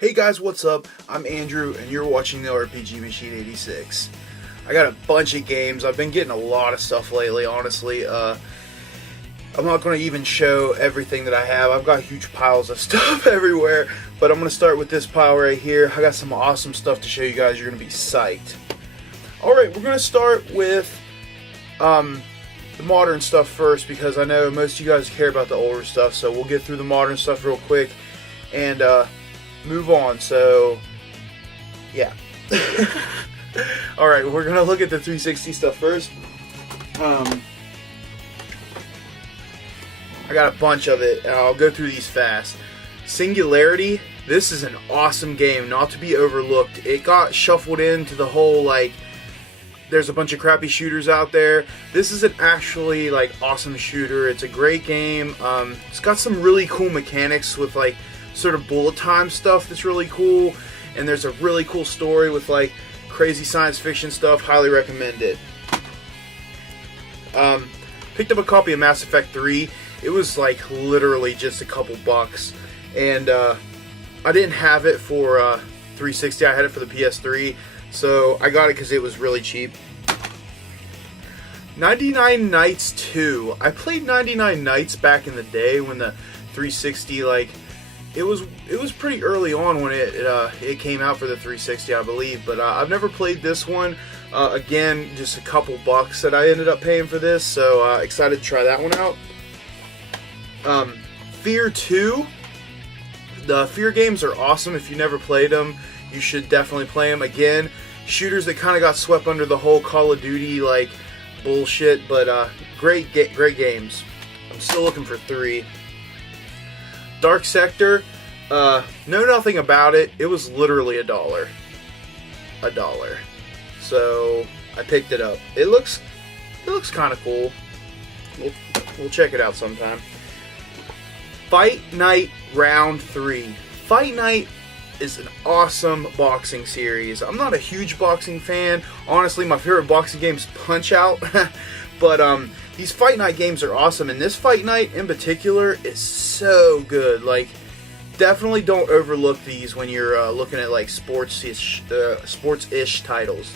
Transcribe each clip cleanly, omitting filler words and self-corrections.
Hey guys, what's up? I'm Andrew, and you're watching the RPG Machine 86. I got a bunch of games. I've been getting a lot of stuff lately, honestly. I'm not going to even show everything that I have. I've got huge piles of stuff everywhere, but I'm going to start with this pile right here. I got some awesome stuff to show you guys. You're going to be psyched. Alright, we're going to start with the modern stuff first, because I know most of you guys care about the older stuff, so we'll get through the modern stuff real quick and move on. So yeah. Alright, we're gonna look at the 360 stuff first. I got a bunch of it, and I'll go through these fast. Singularity, this is an awesome game, not to be overlooked. It got shuffled into the whole, like, there's a bunch of crappy shooters out there. This is an actually, like, awesome shooter. It's a great game. It's got some really cool mechanics with, like, sort of bullet time stuff that's really cool, and there's a really cool story with, like, crazy science fiction stuff. Highly recommend it. Picked up a copy of Mass Effect 3. It was, like, literally just a couple bucks, and I didn't have it for 360. I had it for the PS3, so I got it because it was really cheap. 99 Nights 2. I played 99 Nights back in the day when the 360, like, it was pretty early on when it came out for the 360, I believe. But I've never played this one. Again, just a couple bucks that I ended up paying for this, so excited to try that one out. Fear 2. The Fear games are awesome. If you never played them, you should definitely play them. Again, shooters that kind of got swept under the whole Call of Duty, like, bullshit, but great games. I'm still looking for 3. Dark Sector, know nothing about it. It was literally $1. $1. So I picked it up. It looks kind of cool. We'll check it out sometime. Fight Night Round 3. Fight Night is an awesome boxing series. I'm not a huge boxing fan. Honestly, my favorite boxing game is Punch-Out. But these Fight Night games are awesome, and this Fight Night in particular is so good. Like, definitely don't overlook these when you're looking at, like, sports-ish titles.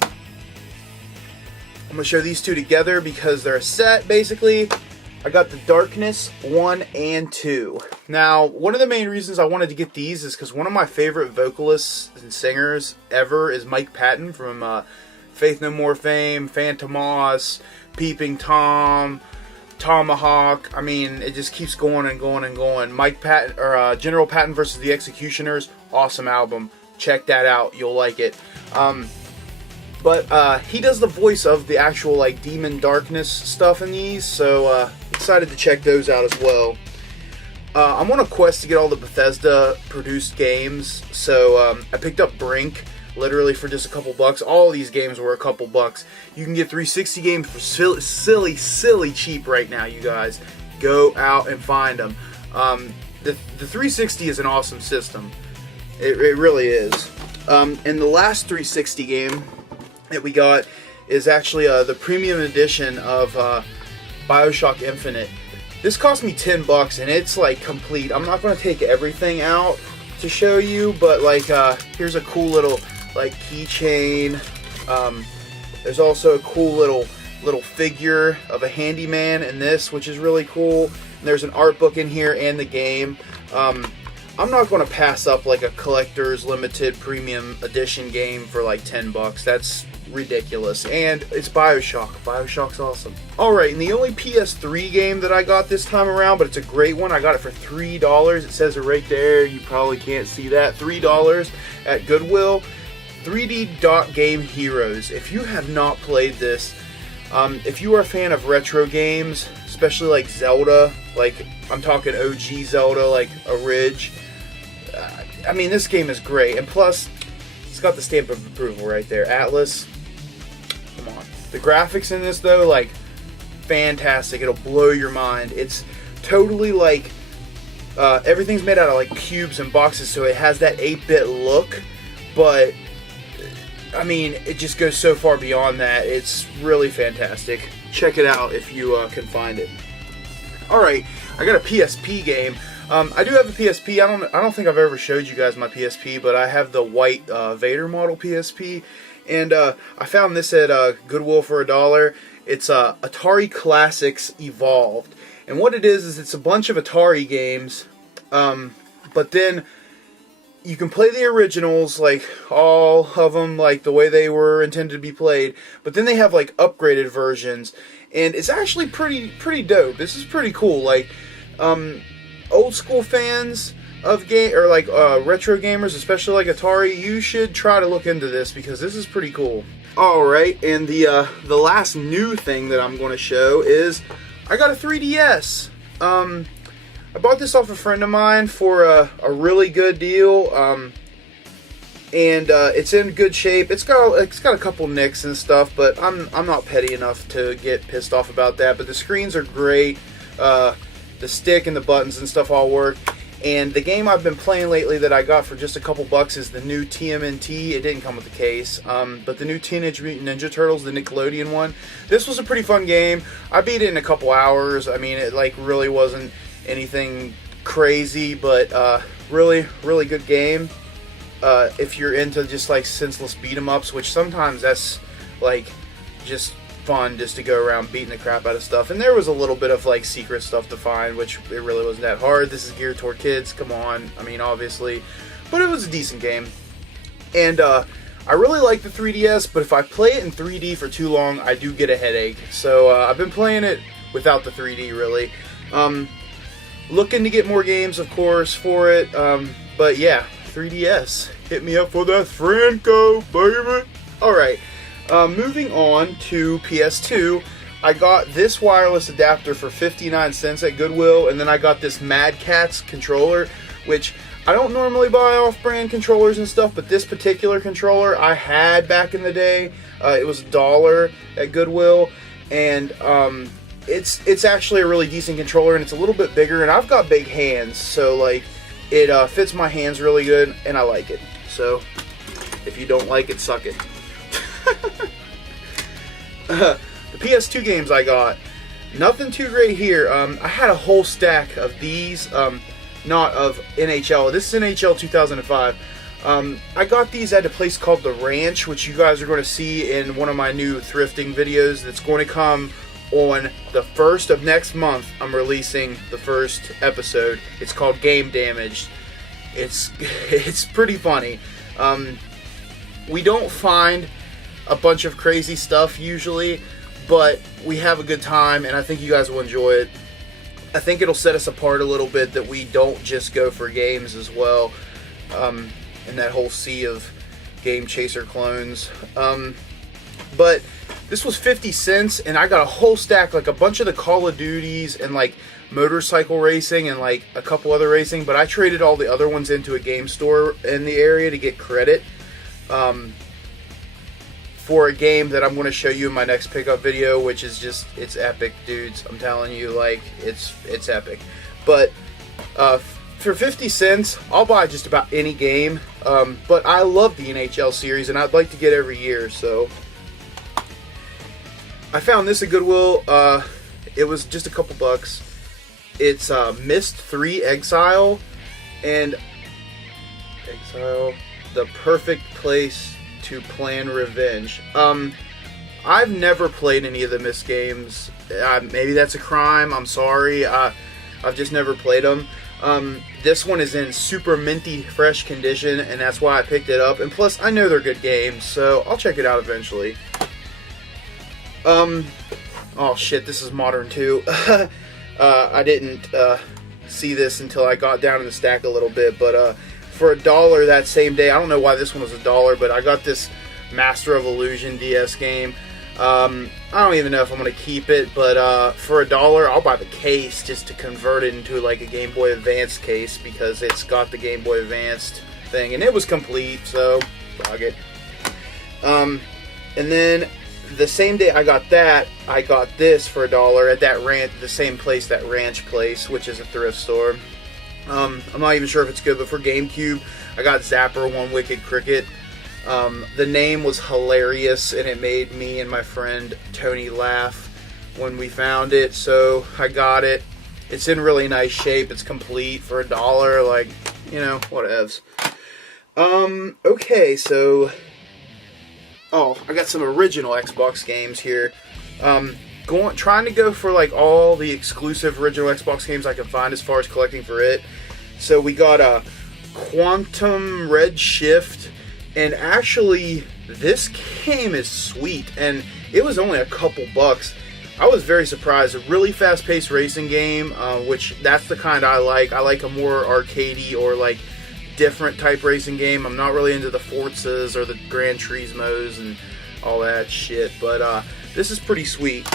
I'm gonna show these two together because they're a set, basically. I got the Darkness 1 and 2. Now, one of the main reasons I wanted to get these is because one of my favorite vocalists and singers ever is Mike Patton from Faith No More fame, Phantom Moss, Peeping Tom, Tomahawk. I mean, it just keeps going and going and going. Mike Patton, or General Patton versus the Executioners, awesome album. Check that out, you'll like it. But he does the voice of the actual, like, Demon Darkness stuff in these, so excited to check those out as well. I'm on a quest to get all the Bethesda produced games, so I picked up Brink literally for just a couple bucks. All of these games were a couple bucks. You can get 360 games for silly cheap right now, you guys. Go out and find them. The 360 is an awesome system. It really is. And the last 360 game that we got is actually the premium edition of BioShock Infinite. This cost me 10 bucks, and it's, like, complete. I'm not going to take everything out to show you, but, like, here's a cool little, like, keychain. There's also a cool little figure of a handyman in this, which is really cool. And there's an art book in here and the game. I'm not going to pass up, like, a collector's limited premium edition game for, like, 10 bucks. That's ridiculous. And it's BioShock. BioShock's awesome. Alright, and the only PS3 game that I got this time around, but it's a great one. I got it for $3. It says it right there. You probably can't see that. $3 at Goodwill. 3D Dot Game Heroes. If you have not played this, if you are a fan of retro games, especially like Zelda, like I'm talking OG Zelda, like a Ridge, I mean, this game is great. And plus, it's got the stamp of approval right there. Atlas. Come on. The graphics in this, though, like, fantastic. It'll blow your mind. It's totally like, everything's made out of, like, cubes and boxes, so it has that 8-bit look, but I mean, it just goes so far beyond that. It's really fantastic. Check it out if you can find it. Alright, I got a PSP game. I do have a PSP. I don't think I've ever showed you guys my PSP, but I have the white Vader model PSP, and I found this at Goodwill for $1. It's Atari Classics Evolved, and what it is it's a bunch of Atari games, but then you can play the originals, like all of them, like the way they were intended to be played. But then they have like upgraded versions, and it's actually pretty dope. This is pretty cool. Like, old school fans of retro gamers, especially like Atari, you should try to look into this because this is pretty cool. All right, and the last new thing that I'm going to show is I got a 3DS. I bought this off a friend of mine for a really good deal, and it's in good shape. It's got a couple nicks and stuff, but I'm not petty enough to get pissed off about that. But the screens are great, the stick and the buttons and stuff all work. And the game I've been playing lately that I got for just a couple bucks is the new TMNT. It didn't come with the case, but the new Teenage Mutant Ninja Turtles, the Nickelodeon one. This was a pretty fun game. I beat it in a couple hours. I mean, it like really wasn't anything crazy, but really good game. If you're into just like senseless beat 'em ups, which sometimes that's like just fun just to go around beating the crap out of stuff. And there was a little bit of like secret stuff to find, which it really wasn't that hard. This is geared toward kids, come on, I mean obviously, but it was a decent game. And I really like the 3DS, but if I play it in 3D for too long, I do get a headache. So I've been playing it without the 3D really. Looking to get more games, of course, for it. But yeah, 3DS. Hit me up for that Franco, baby. Alright, moving on to PS2. I got this wireless adapter for 59 cents at Goodwill, and then I got this Mad Catz controller, which I don't normally buy off-brand controllers and stuff, but this particular controller I had back in the day. It was $1 at Goodwill, and it's actually a really decent controller, and it's a little bit bigger, and I've got big hands, so like it fits my hands really good, and I like it. So if you don't like it, suck it. The PS2 games I got, nothing too great here. I had a whole stack of these, not of NHL. This is NHL 2005. I got these at a place called The Ranch, which you guys are going to see in one of my new thrifting videos that's going to come on the 1st of next month. I'm releasing the first episode. It's called Game Damaged. It's pretty funny. We don't find a bunch of crazy stuff usually, but we have a good time, and I think you guys will enjoy it. I think it'll set us apart a little bit that we don't just go for games as well, in that whole sea of Game Chaser clones. But this was 50 cents, and I got a whole stack, like a bunch of the Call of Duties and like motorcycle racing and like a couple other racing, but I traded all the other ones into a game store in the area to get credit for a game that I'm going to show you in my next pickup video, which is just, it's epic, dudes. I'm telling you, like, it's epic. But for 50 cents, I'll buy just about any game, but I love the NHL series, and I'd like to get every year, so I found this at Goodwill. It was just a couple bucks. It's Myst 3 Exile, and Exile, the perfect place to plan revenge. I've never played any of the Myst games. Maybe that's a crime. I'm sorry. I've just never played them. This one is in super minty fresh condition, and that's why I picked it up. And plus, I know they're good games, so I'll check it out eventually. Oh shit, this is modern too. I didn't see this until I got down in the stack a little bit, but for $1 that same day, I don't know why this one was $1, but I got this Master of Illusion DS game. I don't even know if I'm going to keep it, but for $1, I'll buy the case just to convert it into like a Game Boy Advance case, because it's got the Game Boy Advanced thing, and it was complete, so dog it. And then the same day I got that, I got this for $1 at that ranch, the same place, that Ranch place, which is a thrift store. I'm not even sure if it's good, but for GameCube, I got Zapper One Wicked Cricket. The name was hilarious, and it made me and my friend Tony laugh when we found it, so I got it. It's in really nice shape. It's complete for $1. Like, you know, whatevs. Okay, so... Oh, I got some original Xbox games here. Trying to go for like all the exclusive original Xbox games I can find as far as collecting for it. So we got a Quantum Redshift, and actually this game is sweet, and it was only a couple bucks. I was very surprised. A really fast-paced racing game, which that's the kind I like. I like a more arcadey or like different type racing game. I'm not really into the Forzas or the Gran Turismos and all that shit, but this is pretty sweet.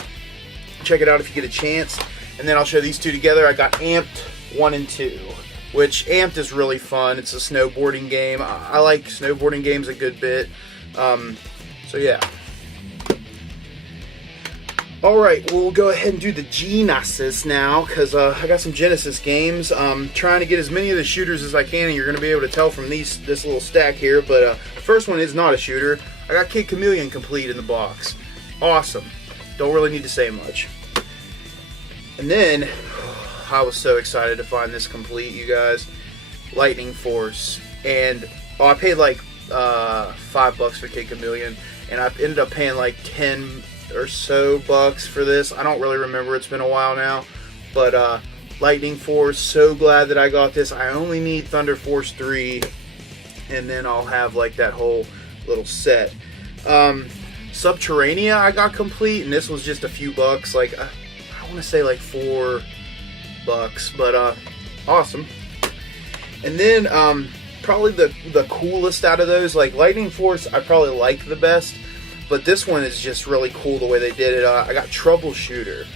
Check it out if you get a chance. And then I'll show these two together. I got Amped 1 and 2, which Amped is really fun. It's a snowboarding game. I like snowboarding games a good bit. So yeah. Alright, we'll go ahead and do the Genesis now, because I got some Genesis games. Trying to get as many of the shooters as I can, and you're going to be able to tell from this little stack here. But the first one is not a shooter. I got Kid Chameleon complete in the box. Awesome. Don't really need to say much. And then, I was so excited to find this complete, you guys. Lightning Force. And I paid like $5 for Kid Chameleon, and I ended up paying like 10 or so bucks for this. I don't really remember. It's been a while now. But Lightning Force, so glad that I got this. I only need Thunder Force 3, and then I'll have like that whole little set. Subterranea I got complete, and this was just a few bucks. Like I want to say like $4, but awesome. And then probably the coolest out of those, like Lightning Force, I probably like the best. But this one is just really cool the way they did it. I got Troubleshooter.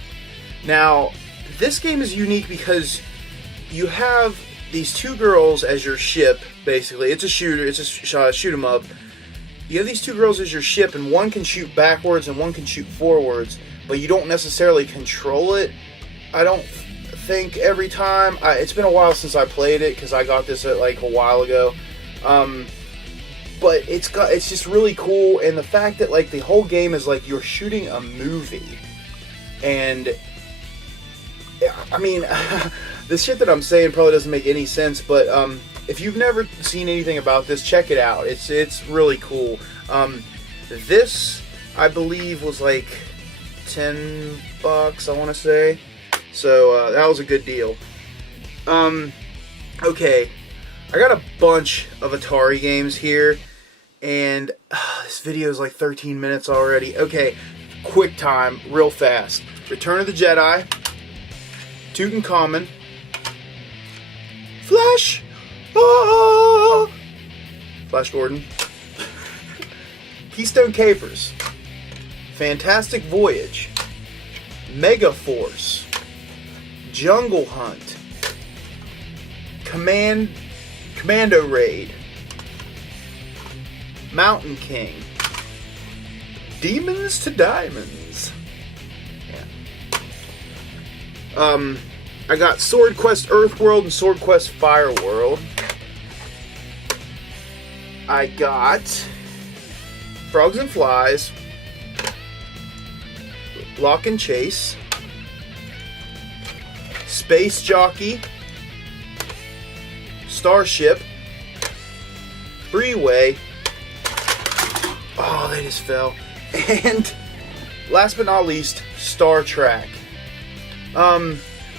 Now, this game is unique because you have these two girls as your ship, basically. It's a shooter. It's a shoot 'em up. You have these two girls as your ship, and one can shoot backwards and one can shoot forwards, but you don't necessarily control it, I don't think, every time. It's been a while since I played it, because I got this like a while ago. But it's just really cool, and the fact that like the whole game is like you're shooting a movie, and I mean, this shit that I'm saying probably doesn't make any sense, but if you've never seen anything about this, check it out. It's really cool. This I believe was like $10, I want to say, so that was a good deal. Okay, I got a bunch of Atari games here. And this video is like 13 minutes already. Okay, quick time, real fast. Return of the Jedi, Tutankhamun, Flash, Flash Gordon, Keystone Capers, Fantastic Voyage, Mega Force, Jungle Hunt, Commando Raid, Mountain King, Demons to Diamonds. Yeah. I got Sword Quest Earthworld and Sword Quest Fireworld. I got Frogs and Flies, Lock and Chase, Space Jockey, Starship, Freeway. Oh, they just fell. And last but not least, Star Trek.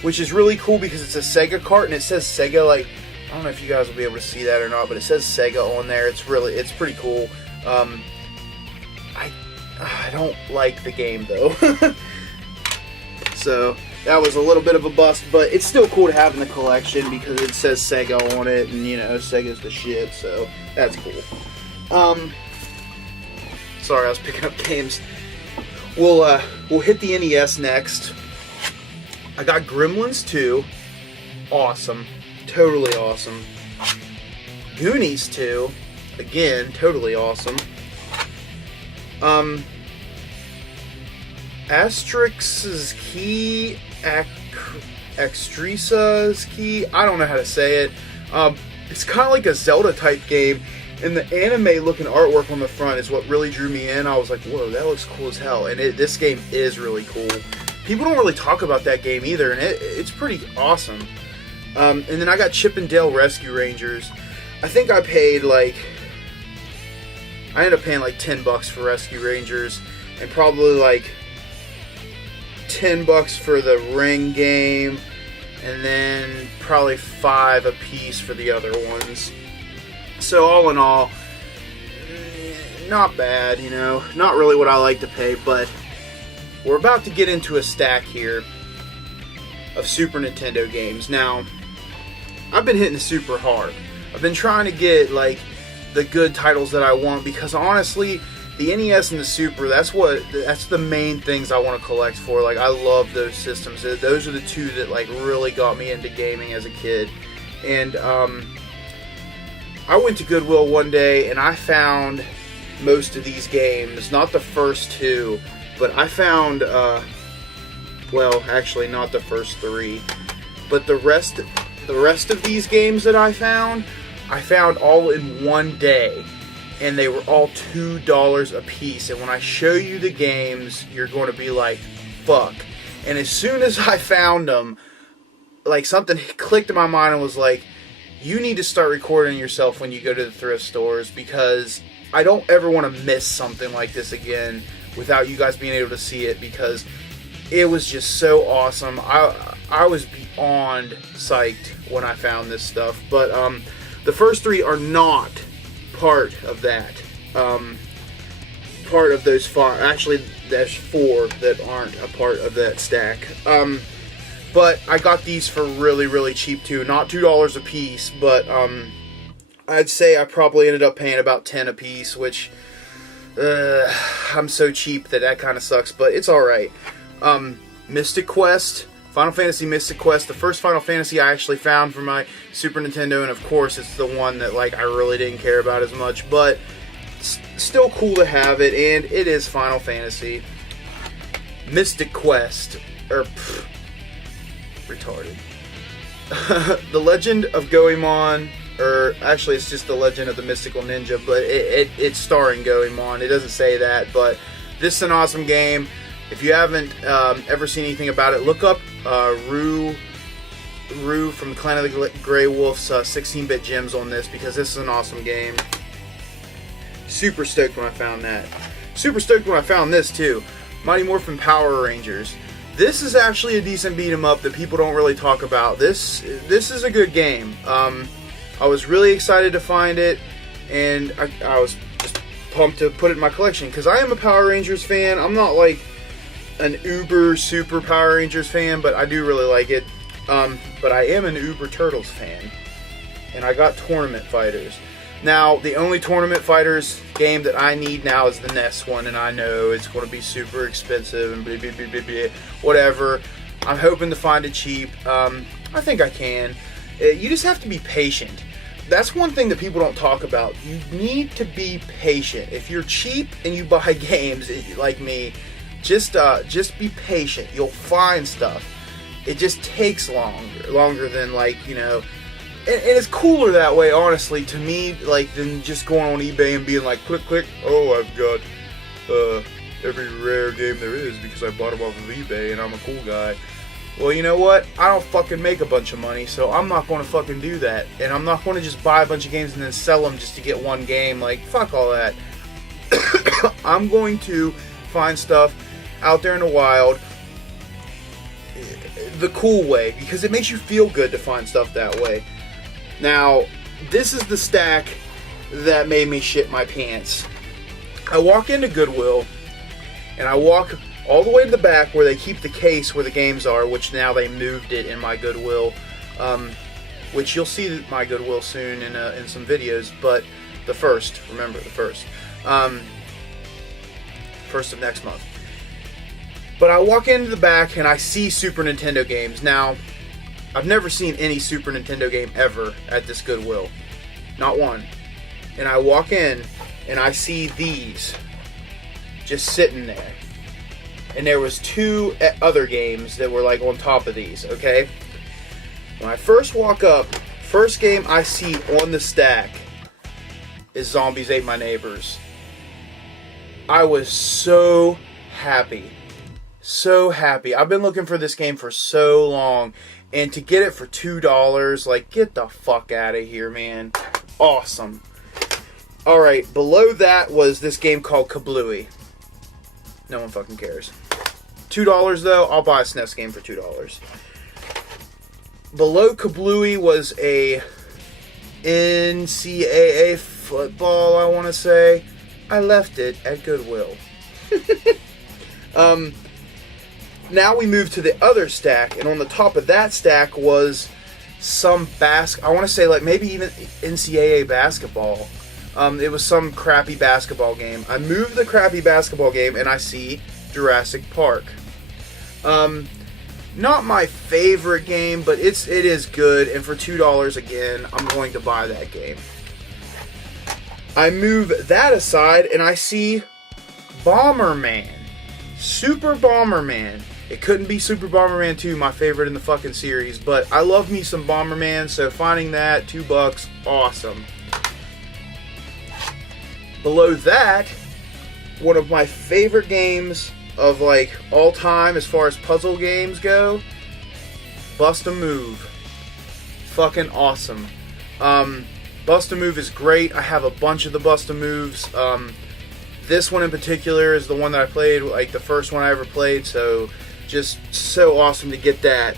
Which is really cool because it's a Sega cart, and it says Sega, like, I don't know if you guys will be able to see that or not, but it says Sega on there. It's pretty cool. I don't like the game though. So that was a little bit of a bust, but it's still cool to have in the collection because it says Sega on it, and you know, Sega's the shit, so that's cool. Sorry, I was picking up games. We'll hit the NES next. I got Gremlins 2. Awesome. Totally awesome. Goonies 2. Again, totally awesome. Asterix's Key, Extrisa's Key. I don't know how to say it. It's kind of like a Zelda type game, and the anime looking artwork on the front is what really drew me in. I was like, whoa, that looks cool as hell. And this game is really cool. People don't really talk about that game either, and it's pretty awesome. And then I got Chip and Dale Rescue Rangers. I think I paid I ended up paying like $10 for Rescue Rangers, and probably like $10 for the Ring game, and then probably $5 a piece for the other ones. So all in all, not bad, you know, not really what I like to pay, but we're about to get into a stack here of Super Nintendo games. Now, I've been hitting super hard. I've been trying to get like the good titles that I want, because honestly, the NES and the Super, that's the main things I want to collect for. Like, I love those systems. Those are the two that like really got me into gaming as a kid. And I went to Goodwill one day and I found most of these games, not the first two, but I found well, actually not the first three, but the rest of these games that I found all in one day, and they were all $2 a piece. And when I show you the games, you're going to be like, fuck. And as soon as I found them, like, something clicked in my mind and was like, you need to start recording yourself when you go to the thrift stores, because I don't ever want to miss something like this again without you guys being able to see it, because it was just so awesome. I was beyond psyched when I found this stuff. But the first three are not part of that. Part of those five. Actually, there's four that aren't a part of that stack. But I got these for really, really cheap too. Not $2 a piece, but I'd say I probably ended up paying about $10 a piece, which I'm so cheap that kind of sucks, but it's alright. Mystic Quest, Final Fantasy Mystic Quest, the first Final Fantasy I actually found for my Super Nintendo, and of course it's the one that like I really didn't care about as much, but still cool to have it, and it is Final Fantasy. Mystic Quest, retarded. The Legend of Goemon, or actually it's just The Legend of the Mystical Ninja, but it's starring Goemon. It doesn't say that, but this is an awesome game. If you haven't ever seen anything about it, look up Rue from the Clan of the Grey Wolf's 16-bit gems on this, because this is an awesome game. Super stoked when I found that. Super stoked when I found this too. Mighty Morphin Power Rangers. This is actually a decent beat 'em up that people don't really talk about. This is a good game. I was really excited to find it, and I was just pumped to put it in my collection, because I am a Power Rangers fan. I'm not like an uber super Power Rangers fan, but I do really like it. But I am an uber Turtles fan, and I got Tournament Fighters. Now, the only Tournament Fighters game that I need now is the NES one, and I know it's going to be super expensive and blah, blah, blah, blah, blah, whatever. I'm hoping to find it cheap. I think I can. You just have to be patient. That's one thing that people don't talk about. You need to be patient. If you're cheap and you buy games like me, just be patient. You'll find stuff. It just takes longer than, like, you know, and it's cooler that way, honestly, to me, like, than just going on eBay and being like, click, click, oh, I've got every rare game there is because I bought them off of eBay and I'm a cool guy. Well, you know what? I don't fucking make a bunch of money, so I'm not going to fucking do that. And I'm not going to just buy a bunch of games and then sell them just to get one game. Like, fuck all that. I'm going to find stuff out there in the wild the cool way, because it makes you feel good to find stuff that way. Now, this is the stack that made me shit my pants. I walk into Goodwill, and I walk all the way to the back where they keep the case where the games are, which now they moved it in my Goodwill, which you'll see my Goodwill soon in some videos, but the first, remember, the first. First of next month. But I walk into the back and I see Super Nintendo games. Now, I've never seen any Super Nintendo game ever at this Goodwill. Not one. And I walk in and I see these just sitting there. And there was two other games that were like on top of these, okay? When I first walk up, first game I see on the stack is Zombies Ate My Neighbors. I was so happy. So happy. I've been looking for this game for so long, and to get it for $2, like, get the fuck out of here, man. Awesome. Alright, below that was this game called Kablooey. No one fucking cares. $2 though, I'll buy a SNES game for $2. Below Kablooey was a NCAA football, I want to say. I left it at Goodwill. Now we move to the other stack, and on the top of that stack was some I want to say like maybe even NCAA basketball. It was some crappy basketball game. I moved the crappy basketball game, and I see Jurassic Park. Not my favorite game, but it is good, and for $2 again, I'm going to buy that game. I move that aside, and I see Bomberman. Super Bomberman. It couldn't be Super Bomberman 2, my favorite in the fucking series, but I love me some Bomberman, so finding that, $2, awesome. Below that, one of my favorite games of like all time as far as puzzle games go, Bust a Move. Fucking awesome. Bust a Move is great. I have a bunch of the Bust a Moves. This one in particular is the one that I played, like the first one I ever played, so just so awesome to get that.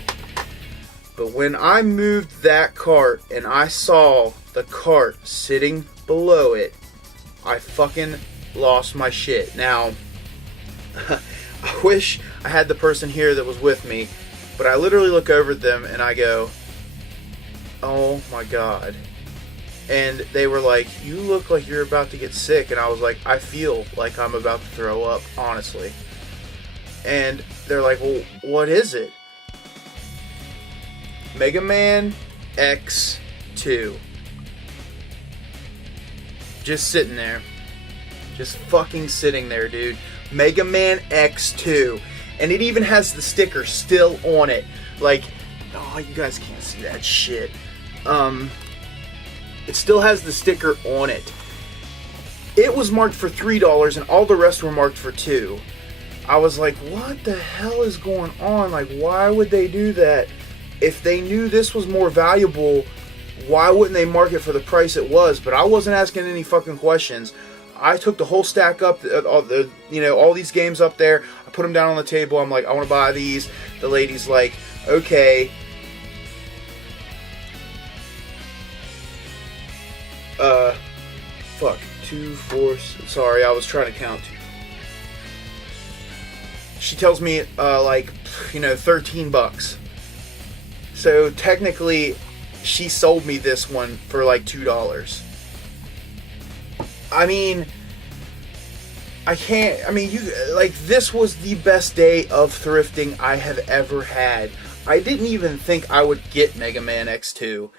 But when I moved that cart and I saw the cart sitting below it, I fucking lost my shit. Now, I wish I had the person here that was with me, but I literally look over at them and I go, oh my god. And they were like, you look like you're about to get sick. And I was like, I feel like I'm about to throw up, honestly. And they're like, well, what is it? Mega Man X2. Just sitting there. Just fucking sitting there, dude. Mega Man X2. And it even has the sticker still on it. Like, oh, you guys can't see that shit. It still has the sticker on it. It was marked for $3 and all the rest were marked for $2. I was like, what the hell is going on? Like, why would they do that? If they knew this was more valuable, why wouldn't they mark it for the price it was? But I wasn't asking any fucking questions. I took the whole stack up, all these games up there. I put them down on the table. I'm like, I want to buy these. The lady's like, okay. Fuck. 2, 4, sorry, I was trying to count. She tells me, $13. So technically, she sold me this one for like $2. I mean, this was the best day of thrifting I have ever had. I didn't even think I would get Mega Man X2.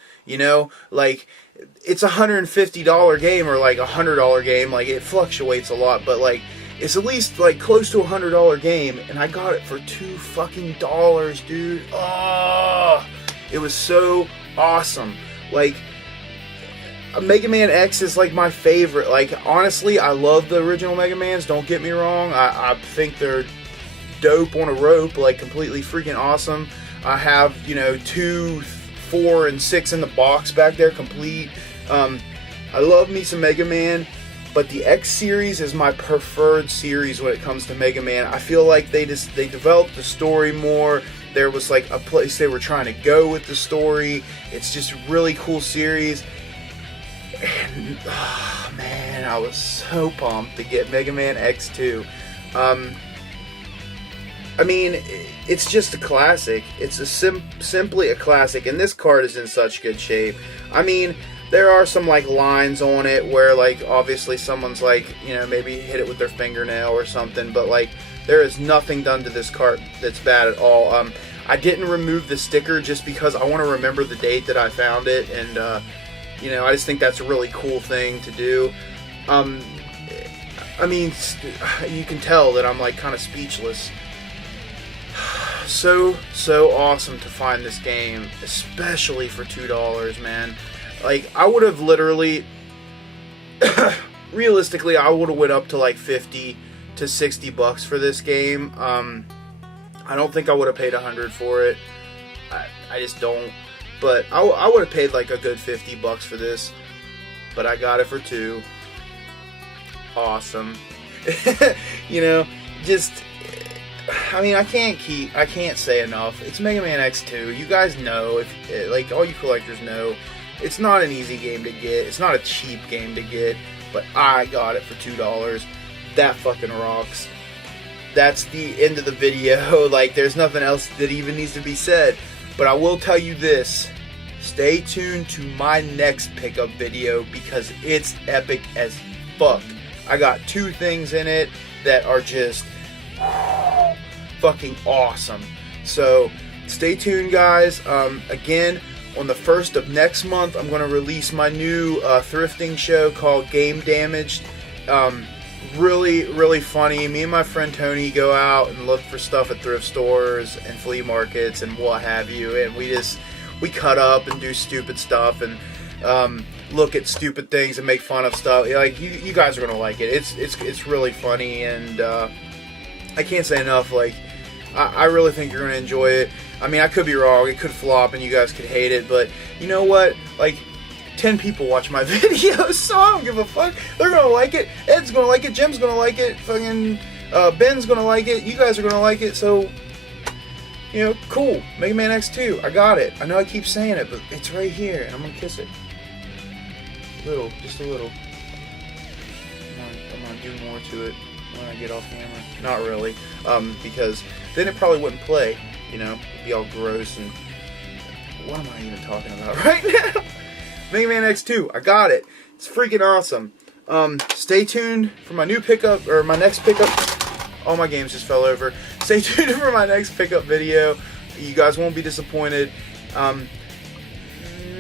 It's a $150 game or like a $100 game. Like, it fluctuates a lot, but like, it's at least like close to a $100 game, and I got it for $2 fucking dollars, dude. Oh, it was so awesome. Like, Mega Man X is like my favorite. Like, honestly, I love the original Mega Mans, don't get me wrong. I think they're dope on a rope, like completely freaking awesome. I have, 2, 4, and 6 in the box back there complete. I love me some Mega Man, but the X series is my preferred series when it comes to Mega Man. I feel like they developed the story more. There was like a place they were trying to go with the story. It's just a really cool series. And, oh man, I was so pumped to get Mega Man X2. I mean, it's just a classic. It's simply a classic, and this card is in such good shape. I mean, there are some like lines on it where like obviously someone's like, maybe hit it with their fingernail or something, but like there is nothing done to this card that's bad at all. I didn't remove the sticker just because I want to remember the date that I found it, and I just think that's a really cool thing to do. I mean, you can tell that I'm like kind of speechless. So awesome to find this game, especially for $2, man. Like, I would have literally, realistically, I would have went up to like $50 to $60 for this game. I don't think I would have paid 100 for it. I just don't. But I would have paid like a good $50 for this. But I got it for 2. Awesome. You know, just, I mean, I can't say enough. It's Mega Man X2. You guys know, if like all you collectors know, it's not an easy game to get. It's not a cheap game to get. But I got it for $2. That fucking rocks. That's the end of the video. Like, there's nothing else that even needs to be said. But I will tell you this. Stay tuned to my next pickup video because it's epic as fuck. I got 2 things in it that are just fucking awesome. So, stay tuned, guys. Again, on the 1st of next month, I'm going to release my new thrifting show called Game Damaged. Really, really funny. Me and my friend Tony go out and look for stuff at thrift stores and flea markets and what have you, and we cut up and do stupid stuff and look at stupid things and make fun of stuff. Like, you guys are gonna like it. It's really funny, and I can't say enough. Like, I really think you're gonna enjoy it. I mean, I could be wrong. It could flop and you guys could hate it, but you know what? Like, 10 people watch my videos, so I don't give a fuck. They're gonna like it. Ed's gonna like it. Jim's gonna like it. Fucking Ben's gonna like it. You guys are gonna like it. So, you know, cool. Mega Man X2. I got it. I know I keep saying it, but it's right here, and I'm gonna kiss it. Just a little. I'm gonna do more to it when I get off camera. Not really, because then it probably wouldn't play. You know, it'd be all gross and. What am I even talking about right now? Mega Man X2, I got it. It's freaking awesome. Stay tuned for my new pickup, or my next pickup. All my games just fell over. Stay tuned for my next pickup video. You guys won't be disappointed.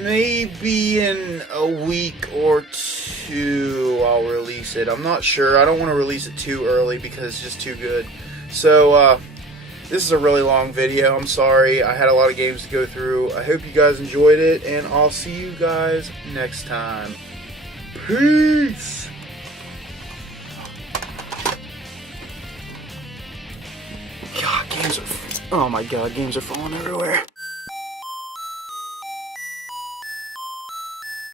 Maybe in a week or 2 I'll release it. I'm not sure. I don't want to release it too early because it's just too good. So, this is a really long video. I'm sorry. I had a lot of games to go through. I hope you guys enjoyed it, and I'll see you guys next time. Peace! God, oh my god, games are falling everywhere.